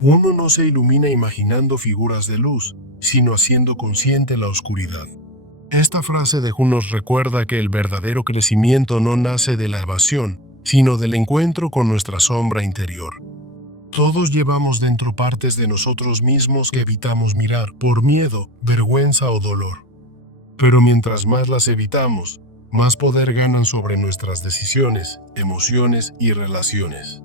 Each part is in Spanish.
Uno no se ilumina imaginando figuras de luz, sino haciendo consciente la oscuridad. Esta frase de Jung nos recuerda que el verdadero crecimiento no nace de la evasión, sino del encuentro con nuestra sombra interior. Todos llevamos dentro partes de nosotros mismos que evitamos mirar por miedo, vergüenza o dolor. Pero mientras más las evitamos, más poder ganan sobre nuestras decisiones, emociones y relaciones.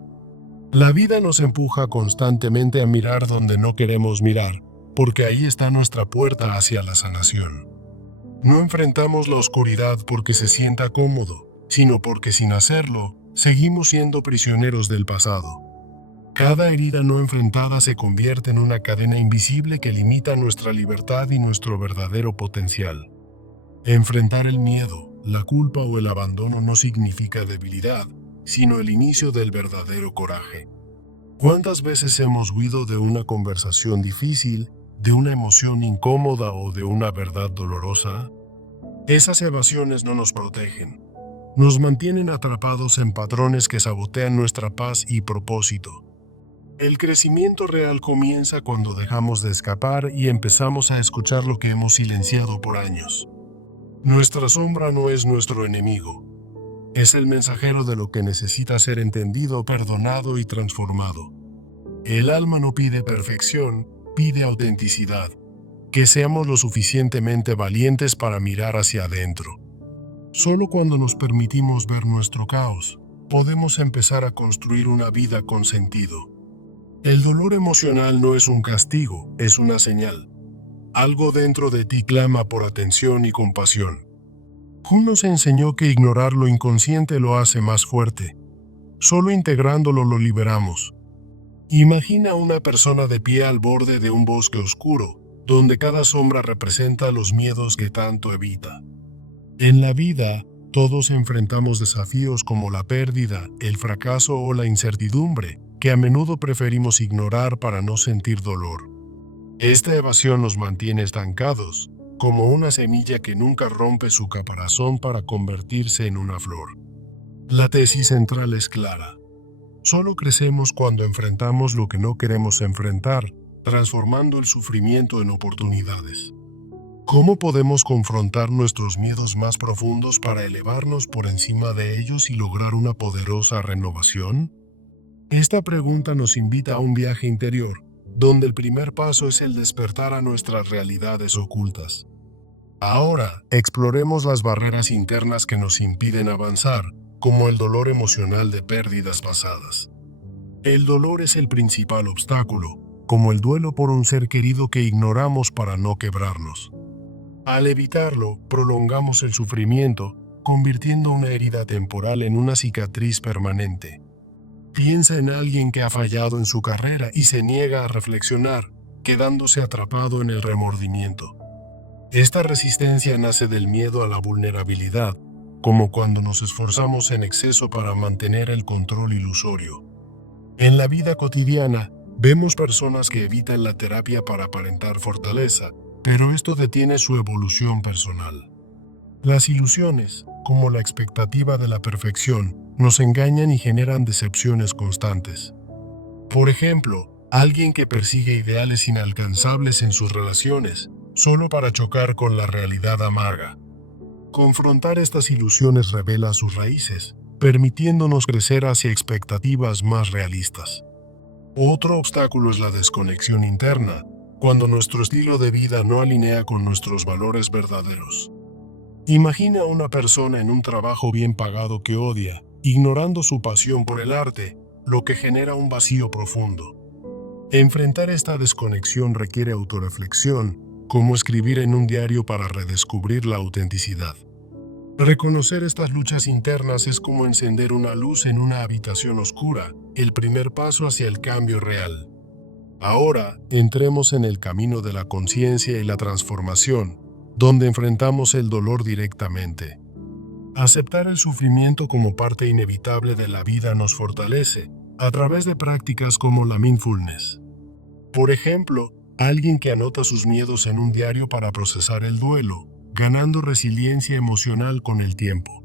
La vida nos empuja constantemente a mirar donde no queremos mirar, porque ahí está nuestra puerta hacia la sanación. No enfrentamos la oscuridad porque se sienta cómodo, sino porque sin hacerlo, seguimos siendo prisioneros del pasado. Cada herida no enfrentada se convierte en una cadena invisible que limita nuestra libertad y nuestro verdadero potencial. Enfrentar el miedo, la culpa o el abandono no significa debilidad, sino el inicio del verdadero coraje. ¿Cuántas veces hemos huido de una conversación difícil, de una emoción incómoda o de una verdad dolorosa? Esas evasiones no nos protegen. Nos mantienen atrapados en patrones que sabotean nuestra paz y propósito. El crecimiento real comienza cuando dejamos de escapar y empezamos a escuchar lo que hemos silenciado por años. Nuestra sombra no es nuestro enemigo. Es el mensajero de lo que necesita ser entendido, perdonado y transformado. El alma no pide perfección, pide autenticidad. Que seamos lo suficientemente valientes para mirar hacia adentro. Solo cuando nos permitimos ver nuestro caos, podemos empezar a construir una vida con sentido. El dolor emocional no es un castigo, es una señal. Algo dentro de ti clama por atención y compasión. Jung nos enseñó que ignorar lo inconsciente lo hace más fuerte. Solo integrándolo lo liberamos. Imagina a una persona de pie al borde de un bosque oscuro, donde cada sombra representa los miedos que tanto evita. En la vida, todos enfrentamos desafíos como la pérdida, el fracaso o la incertidumbre, que a menudo preferimos ignorar para no sentir dolor. Esta evasión nos mantiene estancados, como una semilla que nunca rompe su caparazón para convertirse en una flor. La tesis central es clara. Solo crecemos cuando enfrentamos lo que no queremos enfrentar, transformando el sufrimiento en oportunidades. ¿Cómo podemos confrontar nuestros miedos más profundos para elevarnos por encima de ellos y lograr una poderosa renovación? Esta pregunta nos invita a un viaje interior, donde el primer paso es el despertar a nuestras realidades ocultas. Ahora, exploremos las barreras internas que nos impiden avanzar, como el dolor emocional de pérdidas pasadas. El dolor es el principal obstáculo, como el duelo por un ser querido que ignoramos para no quebrarnos. Al evitarlo, prolongamos el sufrimiento, convirtiendo una herida temporal en una cicatriz permanente. Piensa en alguien que ha fallado en su carrera y se niega a reflexionar, quedándose atrapado en el remordimiento. Esta resistencia nace del miedo a la vulnerabilidad, como cuando nos esforzamos en exceso para mantener el control ilusorio. En la vida cotidiana, vemos personas que evitan la terapia para aparentar fortaleza, pero esto detiene su evolución personal. Las ilusiones, como la expectativa de la perfección, nos engañan y generan decepciones constantes. Por ejemplo, alguien que persigue ideales inalcanzables en sus relaciones, solo para chocar con la realidad amarga. Confrontar estas ilusiones revela sus raíces, permitiéndonos crecer hacia expectativas más realistas. Otro obstáculo es la desconexión interna, cuando nuestro estilo de vida no alinea con nuestros valores verdaderos. Imagina a una persona en un trabajo bien pagado que odia, ignorando su pasión por el arte, lo que genera un vacío profundo. Enfrentar esta desconexión requiere autorreflexión, como escribir en un diario para redescubrir la autenticidad. Reconocer estas luchas internas es como encender una luz en una habitación oscura, el primer paso hacia el cambio real. Ahora, entremos en el camino de la conciencia y la transformación, donde enfrentamos el dolor directamente. Aceptar el sufrimiento como parte inevitable de la vida nos fortalece, a través de prácticas como la mindfulness. Por ejemplo, alguien que anota sus miedos en un diario para procesar el duelo, ganando resiliencia emocional con el tiempo.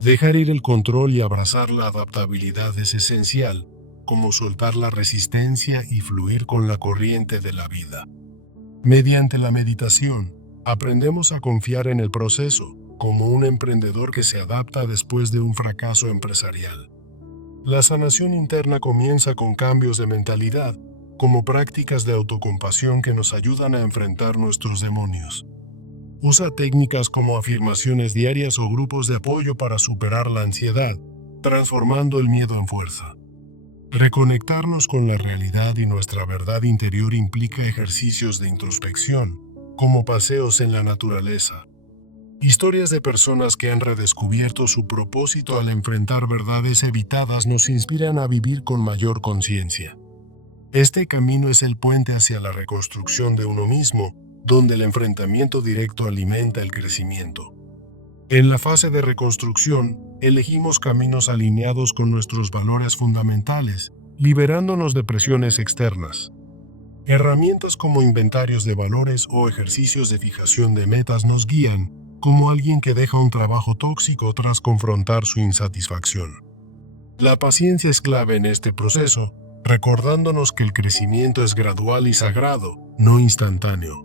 Dejar ir el control y abrazar la adaptabilidad es esencial, como soltar la resistencia y fluir con la corriente de la vida. Mediante la meditación, aprendemos a confiar en el proceso, como un emprendedor que se adapta después de un fracaso empresarial. La sanación interna comienza con cambios de mentalidad, como prácticas de autocompasión que nos ayudan a enfrentar nuestros demonios. Usa técnicas como afirmaciones diarias o grupos de apoyo para superar la ansiedad, transformando el miedo en fuerza. Reconectarnos con la realidad y nuestra verdad interior implica ejercicios de introspección, como paseos en la naturaleza. Historias de personas que han redescubierto su propósito al enfrentar verdades evitadas nos inspiran a vivir con mayor conciencia. Este camino es el puente hacia la reconstrucción de uno mismo, donde el enfrentamiento directo alimenta el crecimiento. En la fase de reconstrucción, elegimos caminos alineados con nuestros valores fundamentales, liberándonos de presiones externas. Herramientas como inventarios de valores o ejercicios de fijación de metas nos guían, como alguien que deja un trabajo tóxico tras confrontar su insatisfacción. La paciencia es clave en este proceso, recordándonos que el crecimiento es gradual y sagrado, no instantáneo.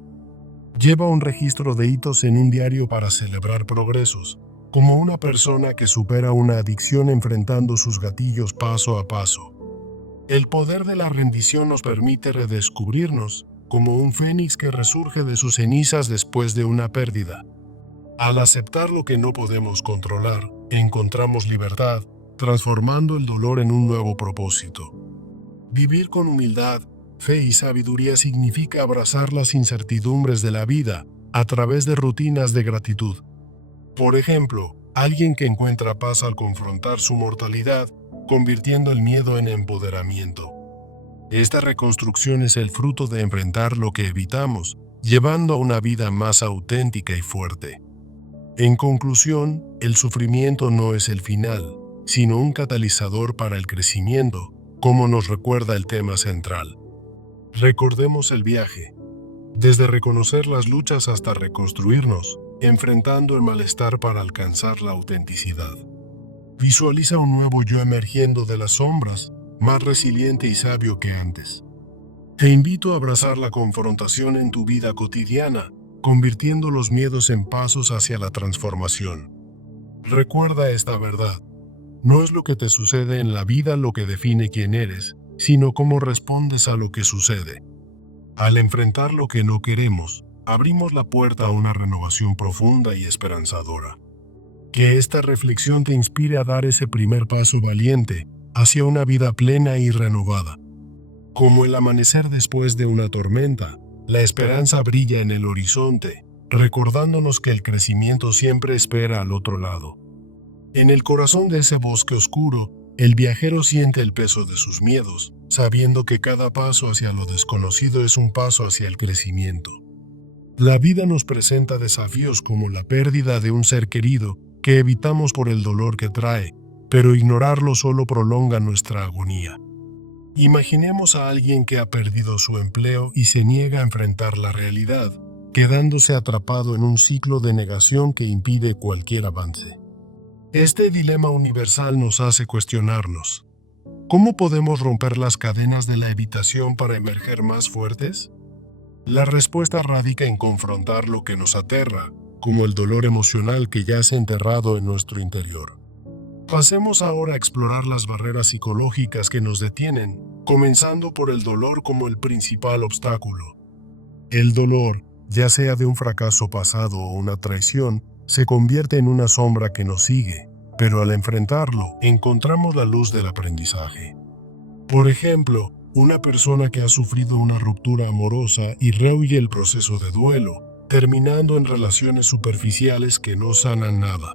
Lleva un registro de hitos en un diario para celebrar progresos, como una persona que supera una adicción enfrentando sus gatillos paso a paso. El poder de la rendición nos permite redescubrirnos, como un fénix que resurge de sus cenizas después de una pérdida. Al aceptar lo que no podemos controlar, encontramos libertad, transformando el dolor en un nuevo propósito. Vivir con humildad, fe y sabiduría significa abrazar las incertidumbres de la vida a través de rutinas de gratitud. Por ejemplo, alguien que encuentra paz al confrontar su mortalidad, convirtiendo el miedo en empoderamiento. Esta reconstrucción es el fruto de enfrentar lo que evitamos, llevando a una vida más auténtica y fuerte. En conclusión, el sufrimiento no es el final, sino un catalizador para el crecimiento, como nos recuerda el tema central. Recordemos el viaje, desde reconocer las luchas hasta reconstruirnos, enfrentando el malestar para alcanzar la autenticidad. Visualiza un nuevo yo emergiendo de las sombras, más resiliente y sabio que antes. Te invito a abrazar la confrontación en tu vida cotidiana, convirtiendo los miedos en pasos hacia la transformación. Recuerda esta verdad. No es lo que te sucede en la vida lo que define quién eres, sino cómo respondes a lo que sucede. Al enfrentar lo que no queremos, abrimos la puerta a una renovación profunda y esperanzadora. Que esta reflexión te inspire a dar ese primer paso valiente hacia una vida plena y renovada. Como el amanecer después de una tormenta, la esperanza brilla en el horizonte, recordándonos que el crecimiento siempre espera al otro lado. En el corazón de ese bosque oscuro, el viajero siente el peso de sus miedos, sabiendo que cada paso hacia lo desconocido es un paso hacia el crecimiento. La vida nos presenta desafíos como la pérdida de un ser querido que evitamos por el dolor que trae, pero ignorarlo solo prolonga nuestra agonía. Imaginemos a alguien que ha perdido su empleo y se niega a enfrentar la realidad, quedándose atrapado en un ciclo de negación que impide cualquier avance. Este dilema universal nos hace cuestionarnos: ¿cómo podemos romper las cadenas de la evitación para emerger más fuertes? La respuesta radica en confrontar lo que nos aterra, como el dolor emocional que yace enterrado en nuestro interior. Pasemos ahora a explorar las barreras psicológicas que nos detienen, comenzando por el dolor como el principal obstáculo. El dolor, ya sea de un fracaso pasado o una traición, se convierte en una sombra que nos sigue, pero al enfrentarlo, encontramos la luz del aprendizaje. Por ejemplo, una persona que ha sufrido una ruptura amorosa y rehuye el proceso de duelo, terminando en relaciones superficiales que no sanan nada.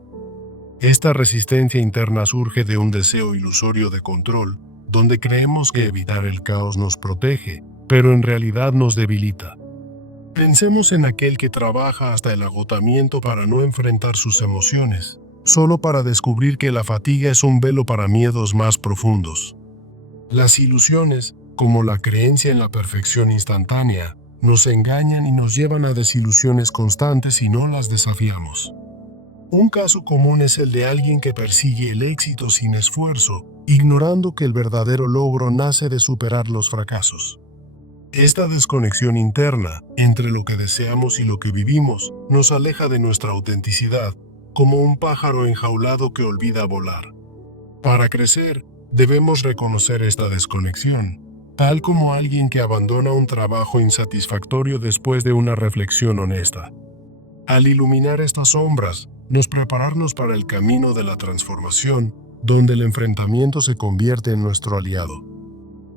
Esta resistencia interna surge de un deseo ilusorio de control, donde creemos que evitar el caos nos protege, pero en realidad nos debilita. Pensemos en aquel que trabaja hasta el agotamiento para no enfrentar sus emociones, solo para descubrir que la fatiga es un velo para miedos más profundos. Las ilusiones, como la creencia en la perfección instantánea, nos engañan y nos llevan a desilusiones constantes si no las desafiamos. Un caso común es el de alguien que persigue el éxito sin esfuerzo, ignorando que el verdadero logro nace de superar los fracasos. Esta desconexión interna entre lo que deseamos y lo que vivimos nos aleja de nuestra autenticidad, como un pájaro enjaulado que olvida volar. Para crecer, debemos reconocer esta desconexión, tal como alguien que abandona un trabajo insatisfactorio después de una reflexión honesta. Al iluminar estas sombras, nos preparamos para el camino de la transformación, donde el enfrentamiento se convierte en nuestro aliado.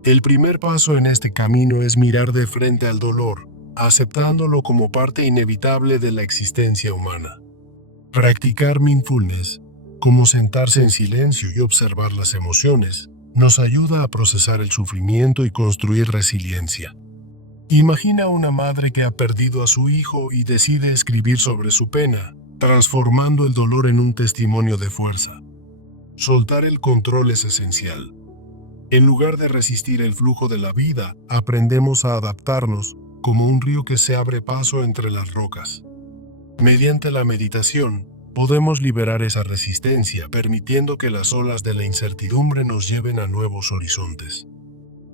El primer paso en este camino es mirar de frente al dolor, aceptándolo como parte inevitable de la existencia humana. Practicar mindfulness, como sentarse en silencio y observar las emociones, nos ayuda a procesar el sufrimiento y construir resiliencia. Imagina una madre que ha perdido a su hijo y decide escribir sobre su pena, transformando el dolor en un testimonio de fuerza. Soltar el control es esencial. En lugar de resistir el flujo de la vida, aprendemos a adaptarnos como un río que se abre paso entre las rocas. Mediante la meditación, podemos liberar esa resistencia, permitiendo que las olas de la incertidumbre nos lleven a nuevos horizontes.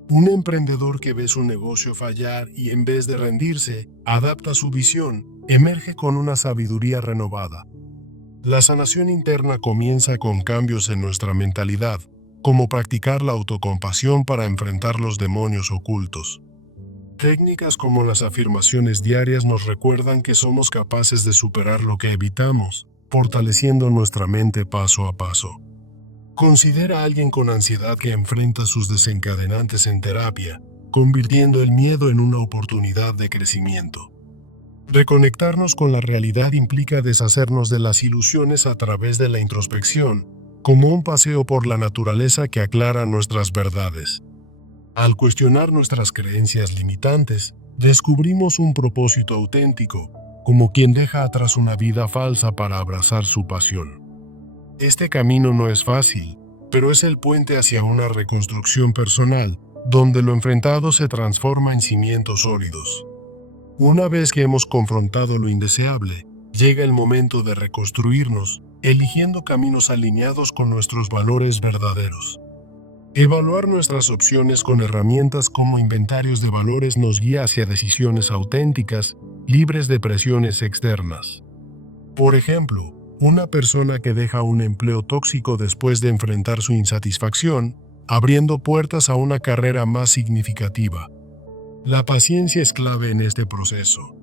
Un emprendedor que ve su negocio fallar y en vez de rendirse, adapta su visión, emerge con una sabiduría renovada. La sanación interna comienza con cambios en nuestra mentalidad, como practicar la autocompasión para enfrentar los demonios ocultos. Técnicas como las afirmaciones diarias nos recuerdan que somos capaces de superar lo que evitamos, fortaleciendo nuestra mente paso a paso. Considera a alguien con ansiedad que enfrenta sus desencadenantes en terapia, convirtiendo el miedo en una oportunidad de crecimiento. Reconectarnos con la realidad implica deshacernos de las ilusiones a través de la introspección, como un paseo por la naturaleza que aclara nuestras verdades. Al cuestionar nuestras creencias limitantes, descubrimos un propósito auténtico, como quien deja atrás una vida falsa para abrazar su pasión. Este camino no es fácil, pero es el puente hacia una reconstrucción personal, donde lo enfrentado se transforma en cimientos sólidos. Una vez que hemos confrontado lo indeseable, llega el momento de reconstruirnos, eligiendo caminos alineados con nuestros valores verdaderos. Evaluar nuestras opciones con herramientas como inventarios de valores nos guía hacia decisiones auténticas, libres de presiones externas. Por ejemplo, una persona que deja un empleo tóxico después de enfrentar su insatisfacción, abriendo puertas a una carrera más significativa. La paciencia es clave en este proceso.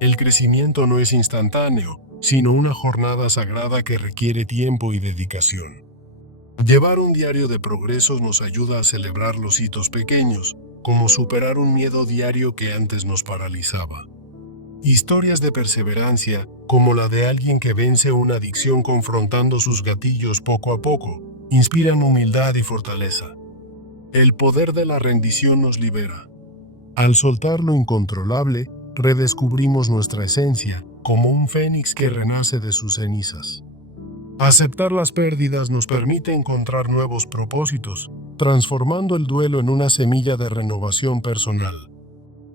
El crecimiento no es instantáneo, sino una jornada sagrada que requiere tiempo y dedicación. Llevar un diario de progresos nos ayuda a celebrar los hitos pequeños, como superar un miedo diario que antes nos paralizaba. Historias de perseverancia, como la de alguien que vence una adicción confrontando sus gatillos poco a poco, inspiran humildad y fortaleza. El poder de la rendición nos libera. Al soltar lo incontrolable, redescubrimos nuestra esencia, como un fénix que renace de sus cenizas. Aceptar las pérdidas nos permite encontrar nuevos propósitos, transformando el duelo en una semilla de renovación personal.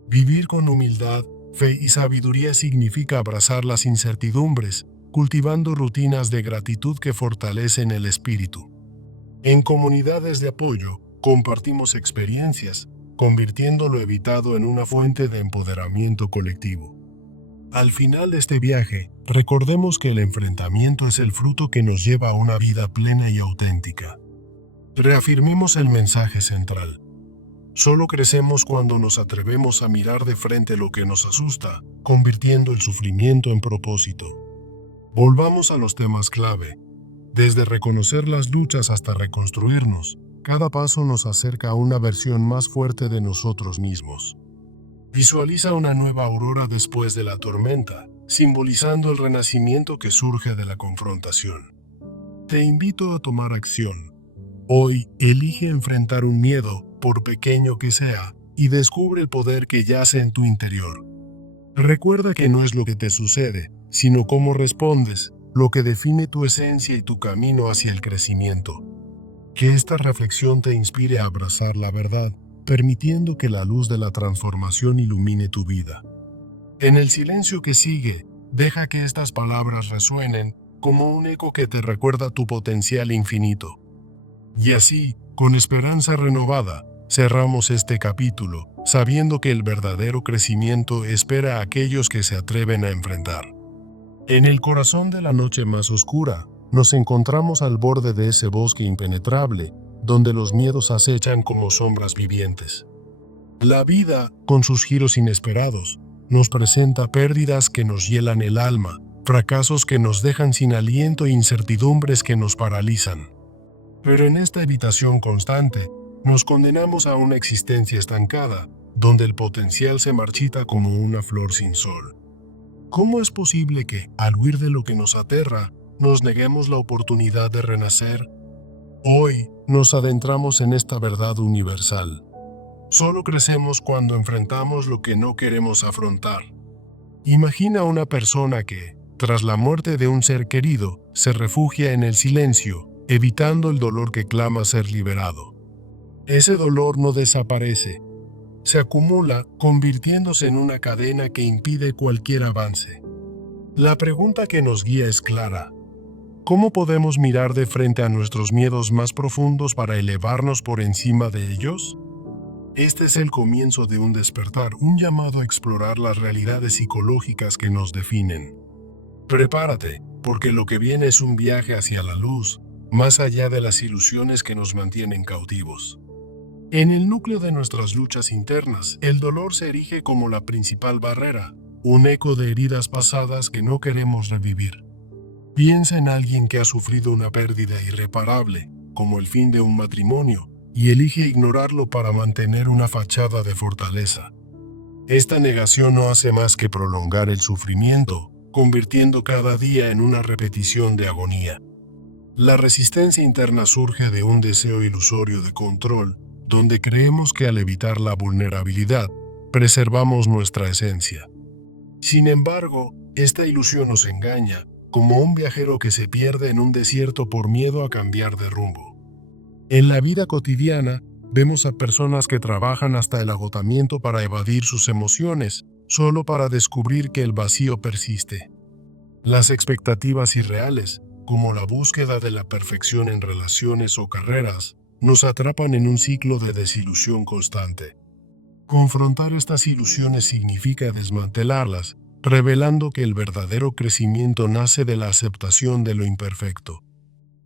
Vivir con humildad, fe y sabiduría significa abrazar las incertidumbres, cultivando rutinas de gratitud que fortalecen el espíritu. En comunidades de apoyo, compartimos experiencias, convirtiendo lo evitado en una fuente de empoderamiento colectivo. Al final de este viaje, recordemos que el enfrentamiento es el fruto que nos lleva a una vida plena y auténtica. Reafirmemos el mensaje central. Solo crecemos cuando nos atrevemos a mirar de frente lo que nos asusta, convirtiendo el sufrimiento en propósito. Volvamos a los temas clave. Desde reconocer las luchas hasta reconstruirnos, cada paso nos acerca a una versión más fuerte de nosotros mismos. Visualiza una nueva aurora después de la tormenta, simbolizando el renacimiento que surge de la confrontación. Te invito a tomar acción. Hoy, elige enfrentar un miedo, por pequeño que sea, y descubre el poder que yace en tu interior. Recuerda que no es lo que te sucede, sino cómo respondes, lo que define tu esencia y tu camino hacia el crecimiento. Que esta reflexión te inspire a abrazar la verdad, permitiendo que la luz de la transformación ilumine tu vida. En el silencio que sigue, deja que estas palabras resuenen como un eco que te recuerda tu potencial infinito. Y así, con esperanza renovada, cerramos este capítulo, sabiendo que el verdadero crecimiento espera a aquellos que se atreven a enfrentar. En el corazón de la noche más oscura, nos encontramos al borde de ese bosque impenetrable, donde los miedos acechan como sombras vivientes. La vida, con sus giros inesperados, nos presenta pérdidas que nos hielan el alma, fracasos que nos dejan sin aliento e incertidumbres que nos paralizan. Pero en esta evitación constante, nos condenamos a una existencia estancada, donde el potencial se marchita como una flor sin sol. ¿Cómo es posible que, al huir de lo que nos aterra, nos neguemos la oportunidad de renacer? Hoy nos adentramos en esta verdad universal. Solo crecemos cuando enfrentamos lo que no queremos afrontar. Imagina una persona que, tras la muerte de un ser querido, se refugia en el silencio, evitando el dolor que clama ser liberado. Ese dolor no desaparece. Se acumula, convirtiéndose en una cadena que impide cualquier avance. La pregunta que nos guía es clara. ¿Cómo podemos mirar de frente a nuestros miedos más profundos para elevarnos por encima de ellos? Este es el comienzo de un despertar, un llamado a explorar las realidades psicológicas que nos definen. Prepárate, porque lo que viene es un viaje hacia la luz, más allá de las ilusiones que nos mantienen cautivos. En el núcleo de nuestras luchas internas, el dolor se erige como la principal barrera, un eco de heridas pasadas que no queremos revivir. Piensa en alguien que ha sufrido una pérdida irreparable, como el fin de un matrimonio, y elige ignorarlo para mantener una fachada de fortaleza. Esta negación no hace más que prolongar el sufrimiento, convirtiendo cada día en una repetición de agonía. La resistencia interna surge de un deseo ilusorio de control, donde creemos que al evitar la vulnerabilidad, preservamos nuestra esencia. Sin embargo, esta ilusión nos engaña, como un viajero que se pierde en un desierto por miedo a cambiar de rumbo. En la vida cotidiana, vemos a personas que trabajan hasta el agotamiento para evadir sus emociones, solo para descubrir que el vacío persiste. Las expectativas irreales, como la búsqueda de la perfección en relaciones o carreras, nos atrapan en un ciclo de desilusión constante. Confrontar estas ilusiones significa desmantelarlas, revelando que el verdadero crecimiento nace de la aceptación de lo imperfecto.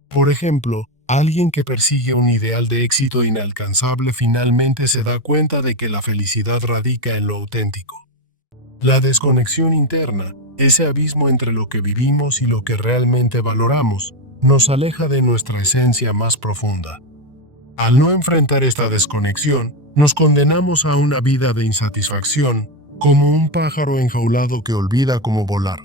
Por ejemplo, alguien que persigue un ideal de éxito inalcanzable finalmente se da cuenta de que la felicidad radica en lo auténtico. La desconexión interna, ese abismo entre lo que vivimos y lo que realmente valoramos, nos aleja de nuestra esencia más profunda. Al no enfrentar esta desconexión, nos condenamos a una vida de insatisfacción, como un pájaro enjaulado que olvida cómo volar.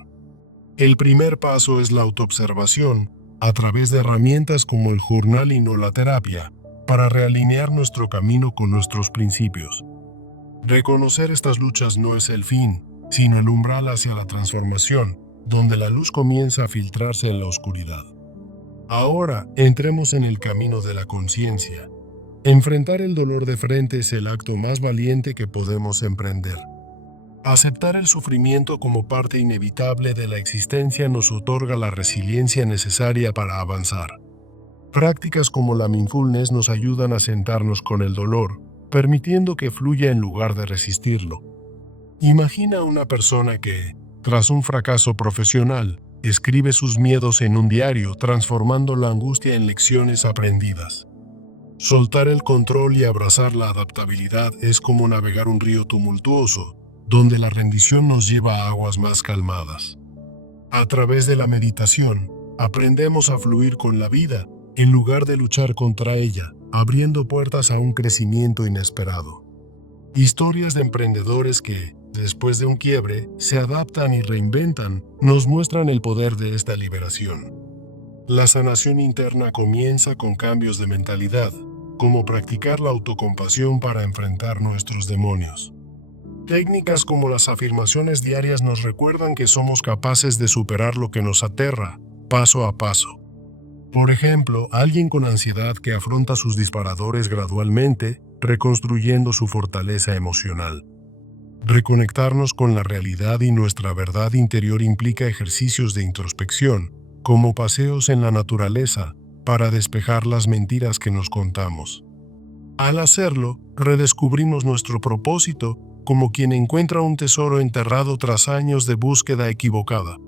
El primer paso es la autoobservación, a través de herramientas como el journaling o la terapia, para realinear nuestro camino con nuestros principios. Reconocer estas luchas no es el fin, sino el umbral hacia la transformación, donde la luz comienza a filtrarse en la oscuridad. Ahora, entremos en el camino de la conciencia. Enfrentar el dolor de frente es el acto más valiente que podemos emprender. Aceptar el sufrimiento como parte inevitable de la existencia nos otorga la resiliencia necesaria para avanzar. Prácticas como la mindfulness nos ayudan a sentarnos con el dolor, permitiendo que fluya en lugar de resistirlo. Imagina a una persona que, tras un fracaso profesional, escribe sus miedos en un diario, transformando la angustia en lecciones aprendidas. Soltar el control y abrazar la adaptabilidad es como navegar un río tumultuoso, donde la rendición nos lleva a aguas más calmadas. A través de la meditación, aprendemos a fluir con la vida, en lugar de luchar contra ella, abriendo puertas a un crecimiento inesperado. Historias de emprendedores que, después de un quiebre, se adaptan y reinventan, nos muestran el poder de esta liberación. La sanación interna comienza con cambios de mentalidad, como practicar la autocompasión para enfrentar nuestros demonios. Técnicas como las afirmaciones diarias nos recuerdan que somos capaces de superar lo que nos aterra, paso a paso. Por ejemplo, alguien con ansiedad que afronta sus disparadores gradualmente, reconstruyendo su fortaleza emocional. Reconectarnos con la realidad y nuestra verdad interior implica ejercicios de introspección, como paseos en la naturaleza, para despejar las mentiras que nos contamos. Al hacerlo, redescubrimos nuestro propósito como quien encuentra un tesoro enterrado tras años de búsqueda equivocada.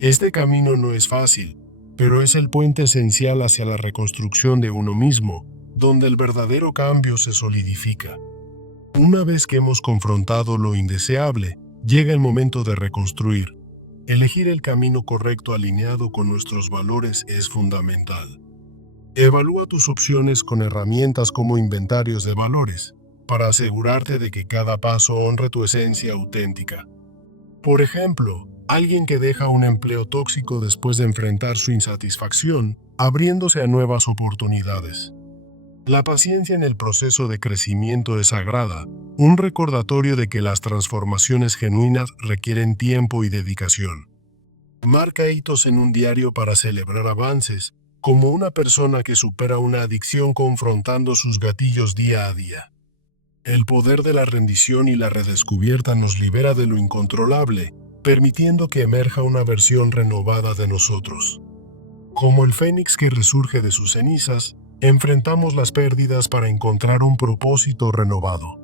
Este camino no es fácil, pero es el puente esencial hacia la reconstrucción de uno mismo, donde el verdadero cambio se solidifica. Una vez que hemos confrontado lo indeseable, llega el momento de reconstruir. Elegir el camino correcto alineado con nuestros valores es fundamental. Evalúa tus opciones con herramientas como inventarios de valores, para asegurarte de que cada paso honre tu esencia auténtica. Por ejemplo, alguien que deja un empleo tóxico después de enfrentar su insatisfacción, abriéndose a nuevas oportunidades. La paciencia en el proceso de crecimiento es sagrada, un recordatorio de que las transformaciones genuinas requieren tiempo y dedicación. Marca hitos en un diario para celebrar avances, como una persona que supera una adicción confrontando sus gatillos día a día. El poder de la rendición y la redescubierta nos libera de lo incontrolable, permitiendo que emerja una versión renovada de nosotros. Como el fénix que resurge de sus cenizas, enfrentamos las pérdidas para encontrar un propósito renovado.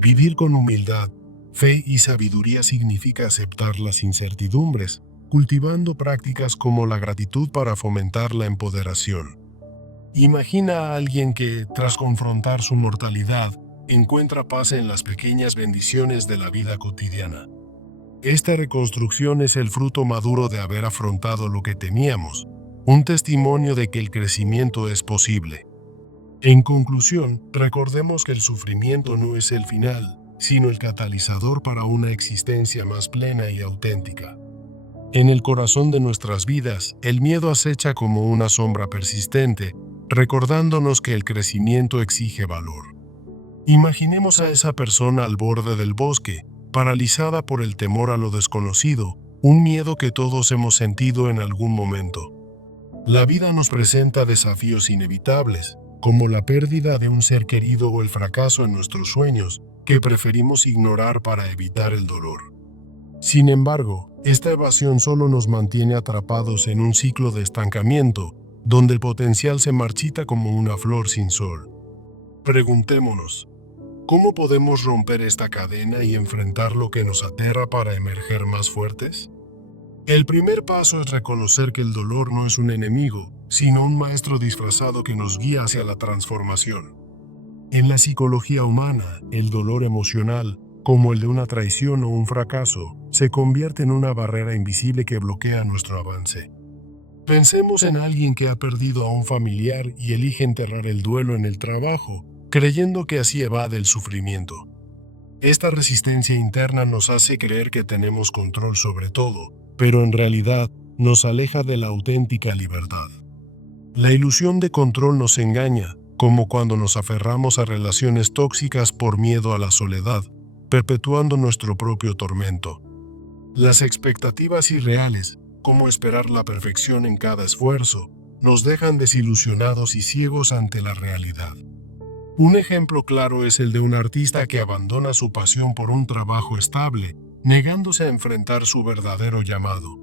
Vivir con humildad, fe y sabiduría significa aceptar las incertidumbres, cultivando prácticas como la gratitud para fomentar la empoderación. Imagina a alguien que, tras confrontar su mortalidad, encuentra paz en las pequeñas bendiciones de la vida cotidiana. Esta reconstrucción es el fruto maduro de haber afrontado lo que temíamos, un testimonio de que el crecimiento es posible. En conclusión, recordemos que el sufrimiento no es el final, sino el catalizador para una existencia más plena y auténtica. En el corazón de nuestras vidas, el miedo acecha como una sombra persistente, recordándonos que el crecimiento exige valor. Imaginemos a esa persona al borde del bosque, paralizada por el temor a lo desconocido, un miedo que todos hemos sentido en algún momento. La vida nos presenta desafíos inevitables, como la pérdida de un ser querido o el fracaso en nuestros sueños, que preferimos ignorar para evitar el dolor. Sin embargo, esta evasión solo nos mantiene atrapados en un ciclo de estancamiento, donde el potencial se marchita como una flor sin sol. Preguntémonos, ¿cómo podemos romper esta cadena y enfrentar lo que nos aterra para emerger más fuertes? El primer paso es reconocer que el dolor no es un enemigo, sino un maestro disfrazado que nos guía hacia la transformación. En la psicología humana, el dolor emocional, como el de una traición o un fracaso, se convierte en una barrera invisible que bloquea nuestro avance. Pensemos en alguien que ha perdido a un familiar y elige enterrar el duelo en el trabajo, creyendo que así evade el sufrimiento. Esta resistencia interna nos hace creer que tenemos control sobre todo, pero en realidad nos aleja de la auténtica libertad. La ilusión de control nos engaña, como cuando nos aferramos a relaciones tóxicas por miedo a la soledad, perpetuando nuestro propio tormento. Las expectativas irreales, como esperar la perfección en cada esfuerzo, nos dejan desilusionados y ciegos ante la realidad. Un ejemplo claro es el de un artista que abandona su pasión por un trabajo estable, negándose a enfrentar su verdadero llamado.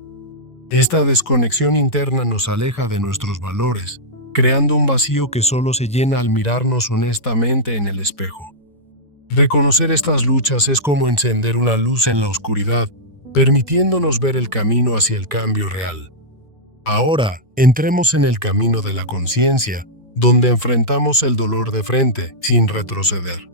Esta desconexión interna nos aleja de nuestros valores, creando un vacío que solo se llena al mirarnos honestamente en el espejo. Reconocer estas luchas es como encender una luz en la oscuridad, permitiéndonos ver el camino hacia el cambio real. Ahora, entremos en el camino de la conciencia, donde enfrentamos el dolor de frente, sin retroceder.